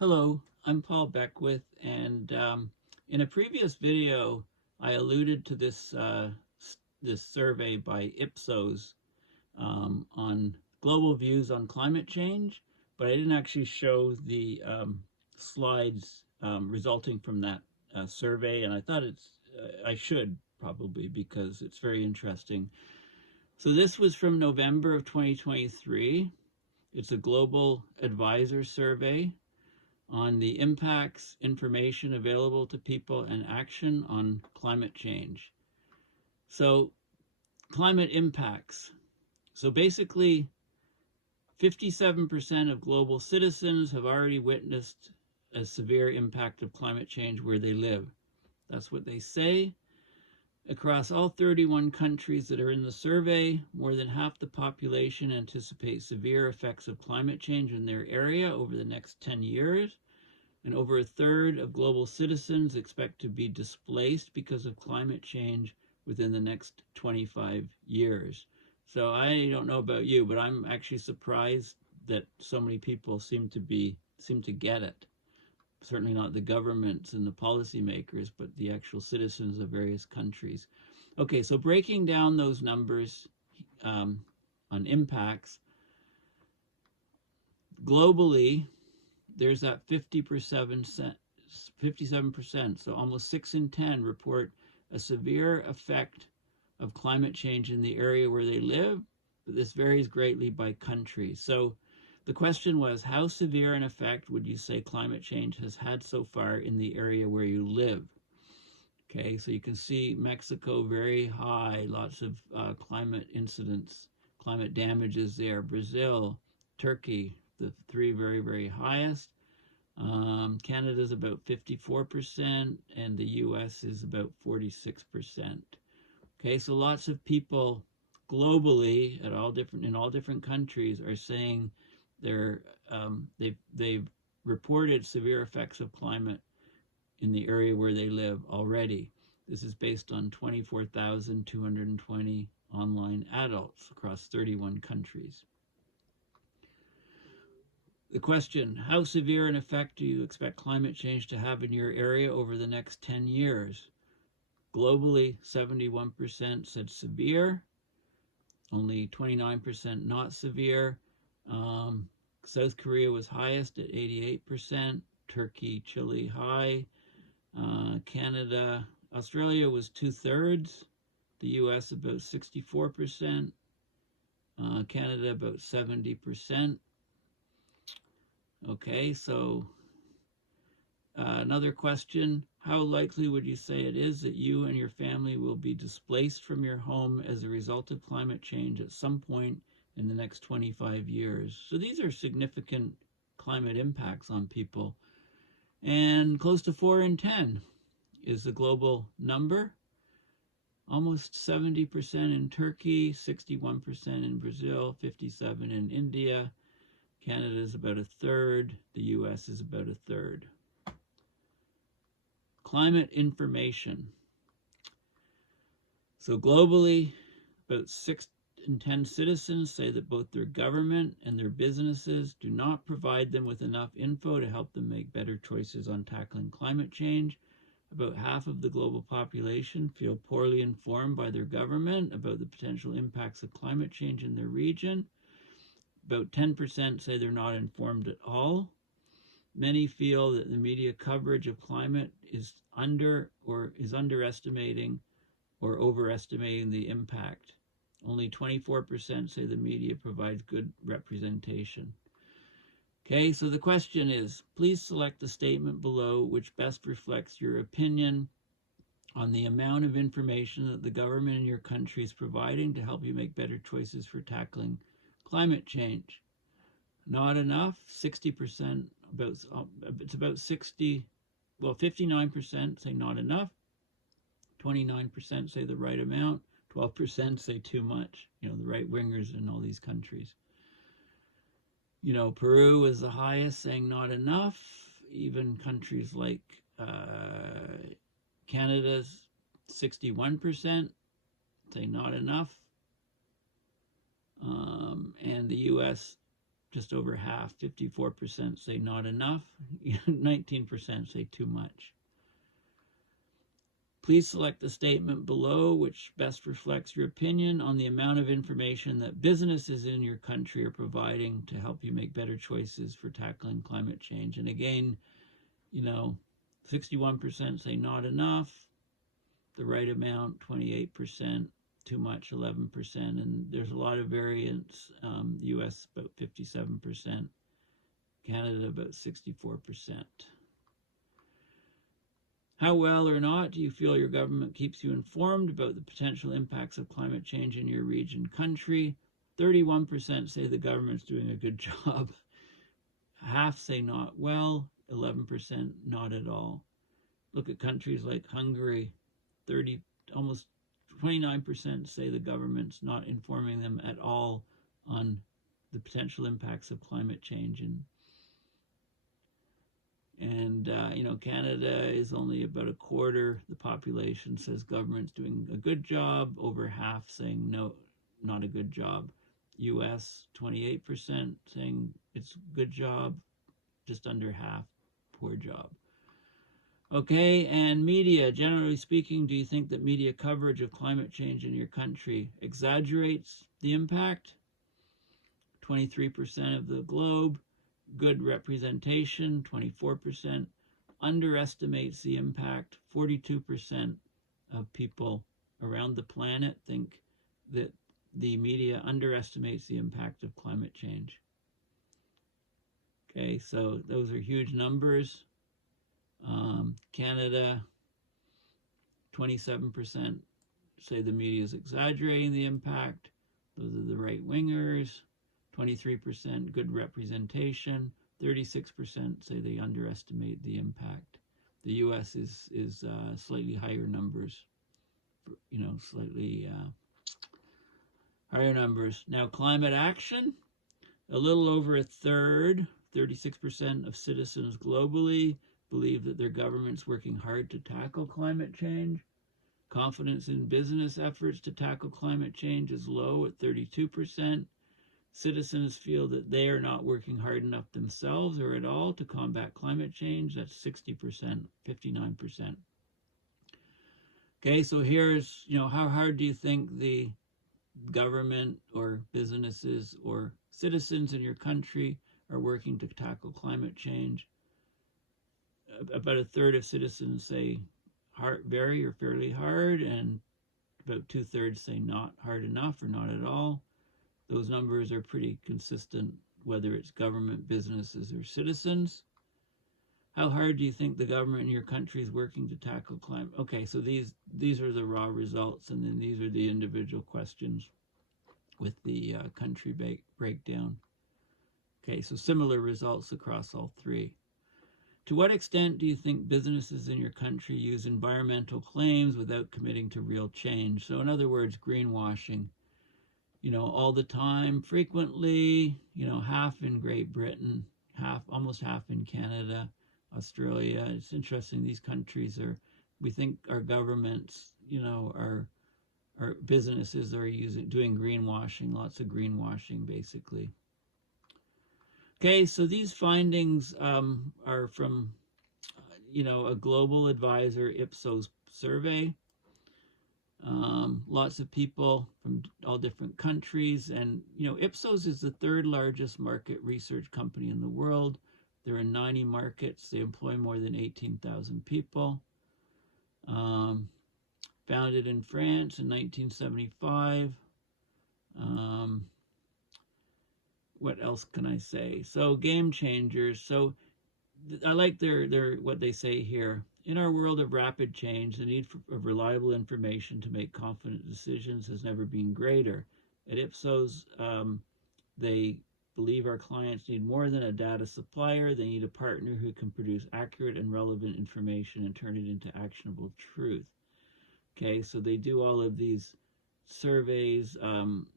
Hello, I'm Paul Beckwith, and in a previous video, I alluded to this survey by Ipsos on global views on climate change, but I didn't actually show the slides resulting from that survey, and I thought I should probably because it's very interesting. So this was from November of 2023. It's a global advisor survey on the impacts, information available to people, and action on climate change. So, climate impacts. So basically, 57% of global citizens have already witnessed a severe impact of climate change where they live. That's what they say. Across all 31 countries that are in the survey, more than half the population anticipate severe effects of climate change in their area over the next 10 years. And over a third of global citizens expect to be displaced because of climate change within the next 25 years. So I don't know about you, but I'm actually surprised that so many people seem to get it. Certainly not the governments and the policymakers, but the actual citizens of various countries. Okay, so breaking down those numbers on impacts, globally, there's that 57%, so almost 6 in 10 report a severe effect of climate change in the area where they live, but this varies greatly by country. So the question was, how severe an effect would you say climate change has had so far in the area where you live? Okay, so you can see Mexico very high, lots of climate incidents, climate damages there. Brazil, Turkey, the three very, very highest. Canada's about 54%, and the US is about 46%. Okay, so lots of people globally in all different countries are saying they've reported severe effects of climate in the area where they live already. This is based on 24,220 online adults across 31 countries. The question, how severe an effect do you expect climate change to have in your area over the next 10 years? Globally, 71% said severe, only 29% not severe. South Korea was highest at 88%, Turkey, Chile high, Canada, Australia was 2/3, the US about 64%, Canada about 70%. Okay, so another question, how likely would you say it is that you and your family will be displaced from your home as a result of climate change at some point in the next 25 years? So these are significant climate impacts on people. And close to 4 in 10 is the global number. Almost 70% in Turkey, 61% in Brazil, 57% in India. Canada is about a third. The US is about a third. Climate information. So globally, about 6 in 10 citizens say that both their government and their businesses do not provide them with enough info to help them make better choices on tackling climate change. About half of the global population feel poorly informed by their government about the potential impacts of climate change in their region. About 10% say they're not informed at all. Many feel that the media coverage of climate is underestimating or overestimating the impact. Only 24% say the media provides good representation. Okay, so the question is, please select the statement below which best reflects your opinion on the amount of information that the government in your country is providing to help you make better choices for tackling climate change. Not enough, 60%, it's about 60, well, 59% say not enough, 29% say the right amount, 12% say too much, the right wingers in all these countries. Peru is the highest, saying not enough. Even countries like Canada's 61% say not enough. And the US just over half, 54% say not enough, 19% say too much. Please select the statement below which best reflects your opinion on the amount of information that businesses in your country are providing to help you make better choices for tackling climate change. And again, 61% say not enough, the right amount, 28%, too much, 11%, and there's a lot of variance. US about 57%, Canada about 64%. How well or not do you feel your government keeps you informed about the potential impacts of climate change in your region, country? 31% say the government's doing a good job. Half say not well, 11% not at all. Look at countries like Hungary, almost 29% say the government's not informing them at all on the potential impacts of climate change. And Canada is only about a quarter. The population says government's doing a good job. Over half saying no, not a good job. US, 28% saying it's a good job. Just under half, poor job. Okay, and media, generally speaking, do you think that media coverage of climate change in your country exaggerates the impact? 23% of the globe. Good representation, 24%. Underestimates the impact, 42% of people around the planet think that the media underestimates the impact of climate change. Okay, so those are huge numbers. Canada, 27% say the media is exaggerating the impact. Those are the right-wingers. 23% good representation. 36% say they underestimate the impact. The U.S. is slightly higher numbers. Slightly higher numbers. Now, climate action. A little over a third, 36% of citizens globally believe that their government's working hard to tackle climate change. Confidence in business efforts to tackle climate change is low at 32%. Citizens feel that they are not working hard enough themselves or at all to combat climate change. That's 60%, 59%. Okay, so here's, how hard do you think the government or businesses or citizens in your country are working to tackle climate change? About a third of citizens say hard, very or fairly hard, and about 2/3 say not hard enough or not at all. Those numbers are pretty consistent, whether it's government, businesses, or citizens. How hard do you think the government in your country is working to tackle climate? Okay, so these are the raw results, and then these are the individual questions with the country breakdown. Okay, so similar results across all three. To what extent do you think businesses in your country use environmental claims without committing to real change? So in other words, greenwashing, all the time, frequently, half in Great Britain, almost half in Canada, Australia. It's interesting, these countries we think our governments, our businesses are doing greenwashing, lots of greenwashing basically. Okay, so these findings are from, a global advisor Ipsos survey. Lots of people from all different countries, and Ipsos is the third largest market research company in the world. They're in 90 markets. They employ more than 18,000 people. Founded in France in 1975. What else can I say? So game changers. So I like their what they say here. In our world of rapid change, the need of reliable information to make confident decisions has never been greater. At Ipsos, they believe our clients need more than a data supplier. They need a partner who can produce accurate and relevant information and turn it into actionable truth. Okay, so they do all of these surveys.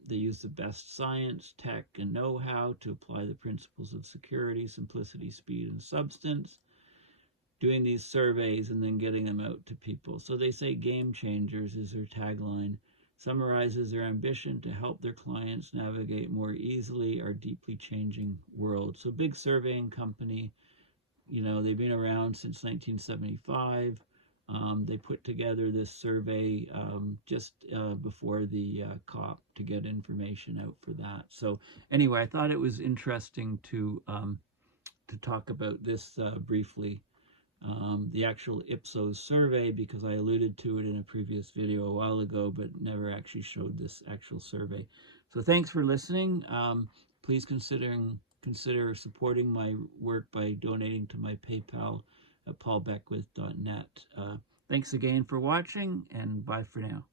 They use the best science, tech, and know-how to apply the principles of security, simplicity, speed, and substance, doing these surveys and then getting them out to people. So they say game changers is their tagline. summarizes their ambition to help their clients navigate more easily our deeply changing world. So big surveying company, they've been around since 1975. They put together this survey just before the COP to get information out for that. So anyway, I thought it was interesting to talk about this briefly, the actual Ipsos survey, because I alluded to it in a previous video a while ago, but never actually showed this actual survey. So thanks for listening. Please consider supporting my work by donating to my PayPal at paulbeckwith.net. Thanks again for watching, and bye for now.